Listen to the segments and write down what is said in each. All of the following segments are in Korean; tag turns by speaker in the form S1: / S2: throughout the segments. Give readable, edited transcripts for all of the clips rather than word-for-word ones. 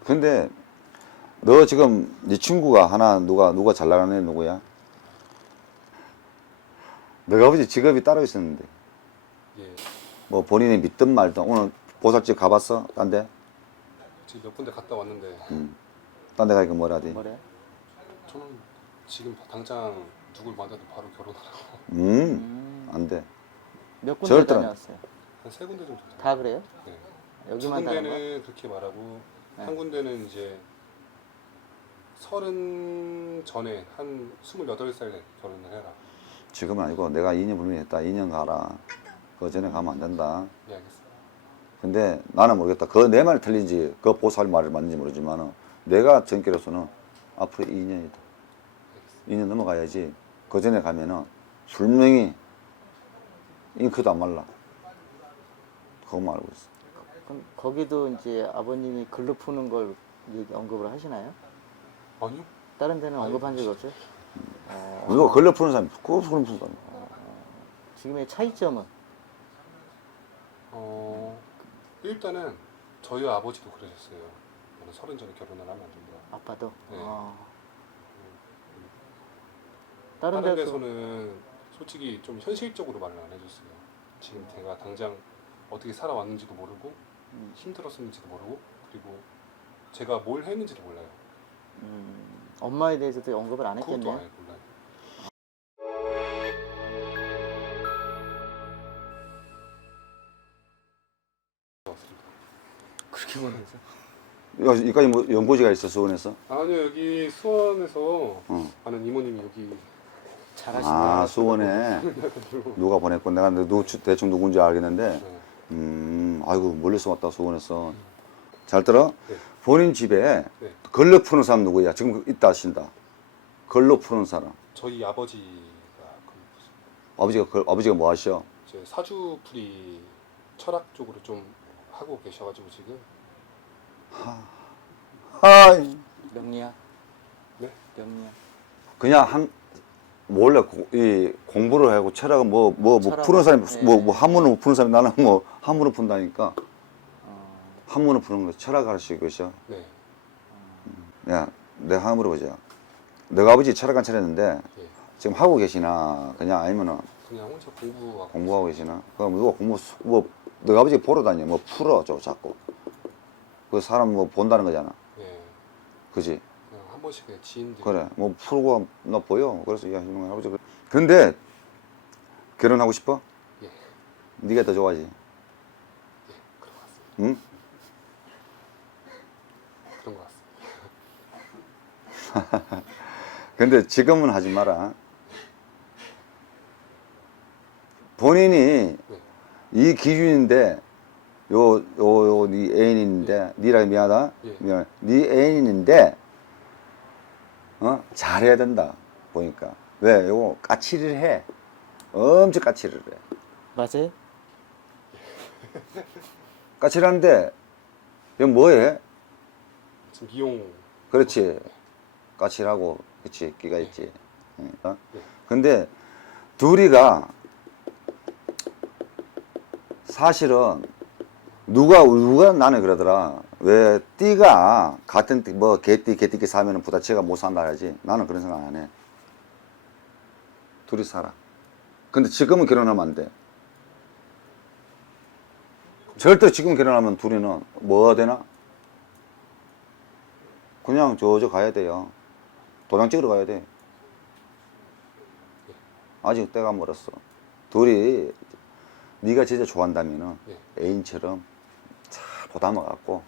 S1: 근데 너 지금 네 친구가 하나 누가 잘 나가는 애 누구야? 너가 아버지 직업이 따로 있었는데
S2: 예.
S1: 뭐 본인이 믿든 말든 오늘 보살집 가봤어? 딴 데?
S2: 지금 몇 군데 갔다 왔는데
S1: 딴 데 가니까 뭐라디?
S3: 뭐래?
S2: 저는 지금 당장 누굴 만나도 바로 결혼하라고
S1: 안 돼.
S3: 몇 군데
S1: 절대로
S3: 다녀왔어요?
S2: 한 세 군데 정도
S3: 다 그래요?
S2: 네. 두
S3: 여기만 다른 거?
S2: 군데는 그렇게 말하고
S3: 네.
S2: 한 군데는 이제 30 전에 한 28살에 결혼을 해라.
S1: 지금은 아니고 내가 2년 불명했다. 2년 가라. 그 전에 가면 안 된다.
S2: 네, 알겠습니다.
S1: 근데 나는 모르겠다. 그 내 말이 틀린지 그 보살 말이 맞는지 모르지만 내가 전기로서는 앞으로 2년이다. 2년 넘어가야지. 그 전에 가면은 분명히 잉크도 안 말라. 그것만 알고 있어.
S3: 그럼 거기도 이제 아버님이 글로 푸는 걸 언급을 하시나요?
S2: 아니요.
S3: 다른 데는
S2: 아니,
S3: 언급한 적이 없어요?
S1: 누가 걸려 푸는 사람이 그거 푸는 사람이.
S3: 지금의 차이점은?
S2: 일단은 저희 아버지도 그러셨어요. 저는 30 전에 결혼을 하면 안 된다.
S3: 아빠도?
S2: 네.
S3: 다른
S2: 다른
S3: 데서
S2: 데서는 솔직히 좀 현실적으로 말을 안 해줬어요. 지금 제가 당장 어떻게 살아왔는지도 모르고 힘들었는지도 모르고 그리고 제가 뭘 했는지도 몰라요.
S3: 엄마에 대해서도 언급을 안
S2: 그것도
S3: 했겠네요?
S2: 아예 몰라요. 맞습니다.
S3: 그렇게 보내서?
S1: 여기까지 뭐 연고지가 있어 수원에서?
S2: 아니요, 여기 수원에서
S1: 어.
S2: 아는 이모님이 여기
S3: 잘하시네.
S1: 아 수원에 누가 보냈고 내가 대충 누군지 알겠는데
S2: 네.
S1: 아이고 멀리서 왔다 수원에서 잘 들어?
S2: 네.
S1: 본인 집에
S2: 네.
S1: 걸러 푸는 사람 누구야? 지금 있다 하신다. 걸러 푸는 사람.
S2: 저희 아버지가 그
S1: 아버지가 뭐 하셔?
S2: 이제 사주풀이 철학 쪽으로 좀 하고 계셔가지고 지금
S1: 하이.
S3: 명리학?
S2: 네?
S3: 명리학?
S1: 그냥 몰래 이 공부를 하고 철학은 뭐
S3: 철학은,
S1: 푸는 사람이
S3: 네.
S1: 뭐 한문을 못 푸는 사람이 나는 뭐 한문을 푼다니까 한문을 푸는 거 철학 하시고 계셔.
S2: 네.
S1: 야, 내가 하나 물어보자. 너가 아버지 철학관 차렸는데
S2: 예.
S1: 지금 하고 계시나 그냥 아니면은
S2: 그냥 혼자 공부하고
S1: 공부하고 계시나? 그럼 누가 너가 아버지 보러 다녀 뭐 풀어 줘 자꾸. 그 사람 뭐 본다는 거잖아.
S2: 예.
S1: 그지?
S2: 그냥 한 번씩 그냥 지인들
S1: 그래 뭐 풀고 나 보여. 그래서 야 이놈의 아버지 그래. 근데 결혼하고 싶어?
S2: 예.
S1: 네가 더 좋아하지.
S2: 예. 그런 것 같습니다.
S1: 응?
S2: 그런 것 같습니다.
S1: 근데 지금은 하지 마라. 본인이
S2: 네.
S1: 이 기준인데 네 애인인데 니라 미안하다.
S2: 예.
S1: 미안해. 네 애인인데 잘해야 된다. 보니까 왜 요거 까칠을 해. 엄청 까칠을 해.
S3: 맞아요?
S1: 까칠한데 이건 뭐해?
S2: 지금 미용
S1: 그렇지. 까칠하고 그치 끼가 있지.
S2: 네.
S1: 근데 둘이가 사실은 누가 나는 그러더라. 왜 띠가 같은 띠 뭐 개띠 사면은 부다치가 못 산다 하지. 나는 그런 생각 안 해. 둘이 살아. 근데 지금은 결혼하면 안 돼. 절대 지금 결혼하면 둘이는 뭐가 되나? 그냥 저 가야 돼요. 도장 찍으러 가야 돼. 아직 때가 멀었어. 둘이 네가 진짜 좋아한다면은
S2: 네.
S1: 애인처럼 잘 보담아 갖고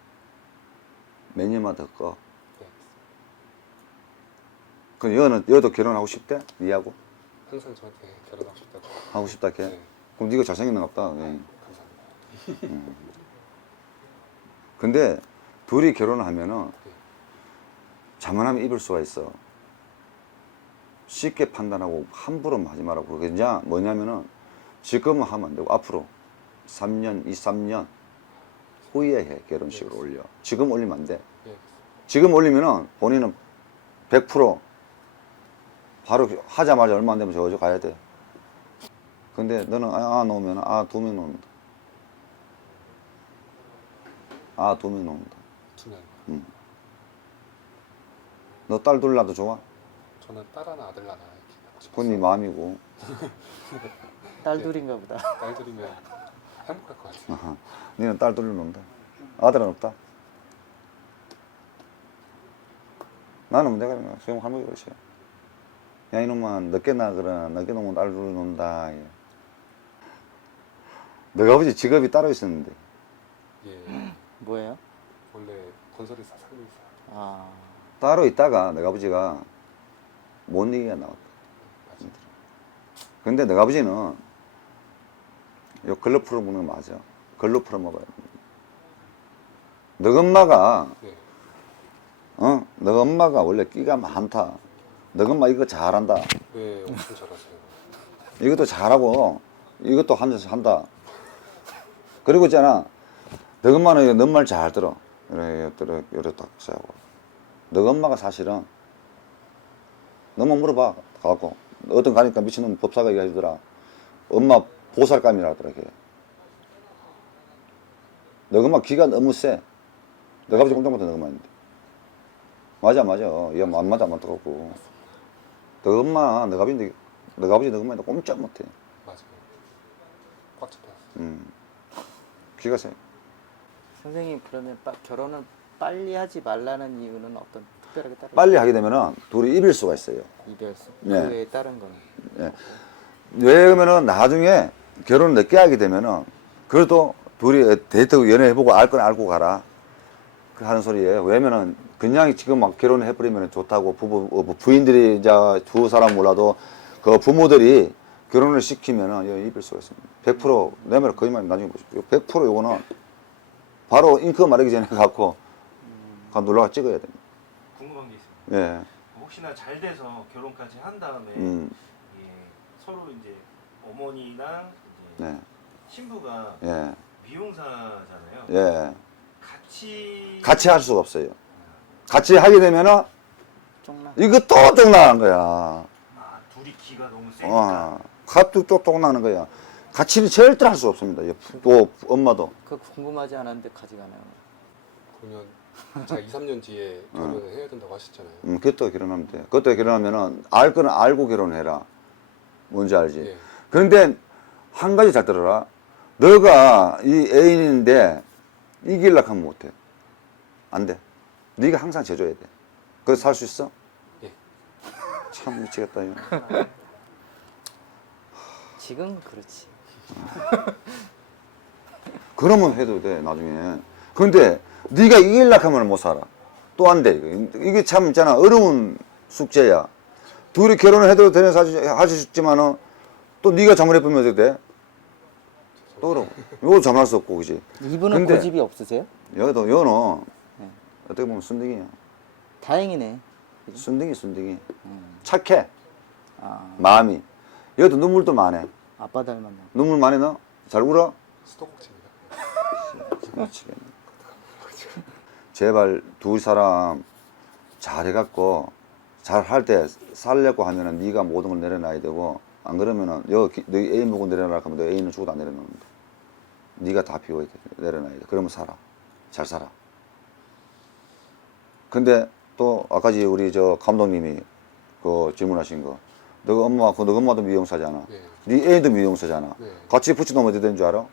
S1: 몇 년만 더 꺼.
S2: 네.
S1: 그럼 여도 결혼하고 싶대? 니하고?
S2: 항상 저한테 결혼하고 싶다고.
S1: 하고 싶다 걔?
S2: 네.
S1: 그럼 네가 잘생겼나 보다.
S2: 감사합니다.
S1: 근데 둘이 결혼을 하면은
S2: 네.
S1: 자만하면 입을 수가 있어. 쉽게 판단하고 함부로 하지 말라고. 그냥 뭐냐면은 지금은 하면 안 되고 앞으로 3년, 2, 3년 후에 해 결혼식을
S2: 네.
S1: 올려. 지금 올리면 안 돼.
S2: 예, 알겠습니다.
S1: 지금 올리면은 본인은 100% 바로 하자마자 얼마 안 되면 저저 가야 돼. 근데 너는 놓으면 2명 놓는다. 2명 놓는다.
S2: 2명.
S1: 너 딸 둘 낳아도 좋아?
S2: 저는 딸 하나 아들 하나 이렇게 낳고 싶어요.
S1: 그건 네 마음이고.
S3: 딸 둘인가 보다.
S2: 딸들이면 행복할 것 같아요.
S1: 아하. 너는 딸 둘 놓는다. 아들은 없다. 나는 내가 수영 할머니가 그러셔. 야 이놈아 늦게 나그라 늦게 놓으면 딸 둘 놓는다. 예. 너가 아버지 직업이 따로 있었는데.
S2: 예,
S3: 뭐예요?
S2: 원래 건설회사 상무이사.
S3: 아,
S1: 따로 있다가 너가 아버지가 못 이기가 나왔다.
S2: 맞아요.
S1: 근데 너가 아버지는 요 걸로 풀어 먹는 거 맞아. 걸로 풀어 먹어야 돼. 너 엄마가
S2: 네,
S1: 너 엄마가 원래 끼가 많다. 너 엄마 이거 잘한다.
S2: 네, 엄청 잘하세요.
S1: 이것도 잘하고 이것도 하면서 한다. 그리고 있잖아. 너 엄마는 너 말 잘 들어. 이래 딱 세고. 너 엄마가 사실은 너만 물어봐. 가갖고 어떤 가니까 미친놈 법사가 얘기하더라. 엄마 보살감이라 하더라. 걔. 너 엄마 기가 너무 세. 너가 아버지 꼼짝 못해 너 엄마인데. 맞아. 얘안 맞아 안 맞다고. 너 엄마 너가 아버지인데 너가 아버지 너 엄마인데 꼼짝 못해.
S2: 맞아요. 꽉 잡혔어요.
S1: 기가 세.
S3: 선생님 그러면 결혼을 빨리 하지 말라는 이유는 어떤 특별하게 따로
S1: 빨리 하게 되면은 둘이 입일 수가 있어요.
S3: 이별수
S1: 네.
S3: 그 외에 다른 거는
S1: 예. 왜 그러면은 나중에 결혼 늦게 하게 되면은 그래도 둘이 데이트 연애해보고 알 건 알고 가라. 그 하는 소리예요. 왜냐면은 그냥 지금 막 결혼해버리면 좋다고 부인들이 이제 두 사람 몰라도 그 부모들이 결혼을 시키면은 예, 입을 수가 있습니다. 100%내 말 거짓말 나중에 보십시오. 100% 요거는 바로 잉크 마르기 전에 갖고 가 놀러가 찍어야 됩니다.
S4: 궁금한 게 있습니다.
S1: 예.
S4: 혹시나 잘 돼서 결혼까지 한 다음에 예, 서로 이제 어머니나 이제
S1: 네.
S4: 신부가
S1: 예.
S4: 미용사잖아요.
S1: 예.
S4: 같이
S1: 할 수가 없어요. 같이 하게 되면은
S3: 쪽나
S1: 이거 또 똥나는 거야.
S4: 아, 둘이 기가 너무 세니까
S1: 값도 또 똥나는 거야. 같이는 절대 할 수 없습니다. 또 엄마도.
S3: 그거 궁금하지 않았는데 가져가네요.
S2: 그러면 제가 2, 3년 뒤에 결혼을 해야 된다고 하셨잖아요.
S1: 그때 결혼하면 돼. 그때 결혼하면은 알 거는 알고 결혼해라. 뭔지 알지?
S2: 예.
S1: 그런데 한 가지 잘 들어라. 너가 이 애인인데 이기려고 하면 못해. 안 돼. 네가 항상 져줘야 돼. 그래서 살 수 있어?
S2: 예.
S1: 참 미치겠다. 이거.
S3: 지금 그렇지.
S1: 그러면 해도 돼 나중에. 근데 네가 이기려고 하면 못 살아. 또 안 돼. 이게 참 있잖아. 어려운 숙제야. 둘이 결혼을 해도 되는 사실 할수 있지만은 또 네가 잘못해보면 어떻게 돼? 또 그러고. 이거 잘못할 수 없고 그지?
S3: 이분은
S1: 근데-
S3: 고집이 없으세요?
S1: 여도 여는 어떻게 보면 순둥이야.
S3: 다행이네.
S1: 순둥이. 착해.
S3: 아,
S1: 마음이. 여도 눈물도 많아.
S3: 아빠 닮았나?
S1: 눈물 많이 나? 잘 울어?
S2: 수도꼭지입니다.
S1: 미치겠네. 제발 두 사람 잘해갖고 잘 할 때 살려고 하면은 네가 모든 걸 내려놔야 되고 안 그러면은 너 애인 보고 내려놔라 하면 너 애인은 죽어도 안 내려놓는다. 네가 다 비워야 돼. 내려놔야 돼. 그러면 살아. 잘 살아. 근데 또 아까 우리 저 감독님이 그 질문하신 거 너 엄마도 미용사잖아.
S2: 네.
S1: 네 애인도 미용사잖아.
S2: 네.
S1: 같이 붙여놓으면 어떻게 되는 줄 알아?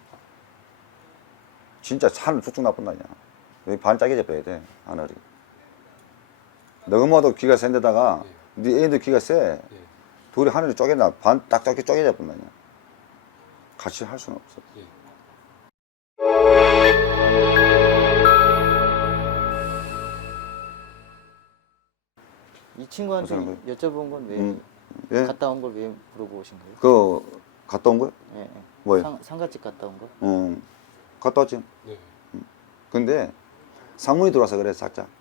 S1: 진짜 하늘 쭉쭉 나쁜다냐. 여기 반짝이 잡혀야 돼, 하늘이. 너 엄마도 귀가 센데다가 네 애인도 귀가 세.
S2: 예.
S1: 둘이 하늘이 딱 쪼개져 본다냐. 같이 할 수는 없어.
S2: 예.
S3: 이 친구한테
S1: 어쩌는
S3: 여쭤본 건 왜
S1: 예?
S3: 갔다 온 걸 왜 물어보신 거예요?
S1: 그 갔다 온 거야?
S3: 예, 예.
S1: 뭐야?
S3: 상가집 갔다 온 거?
S1: 갔다 왔지.
S2: 네.
S1: 근데 상문이 들어와서 그래, 살짝.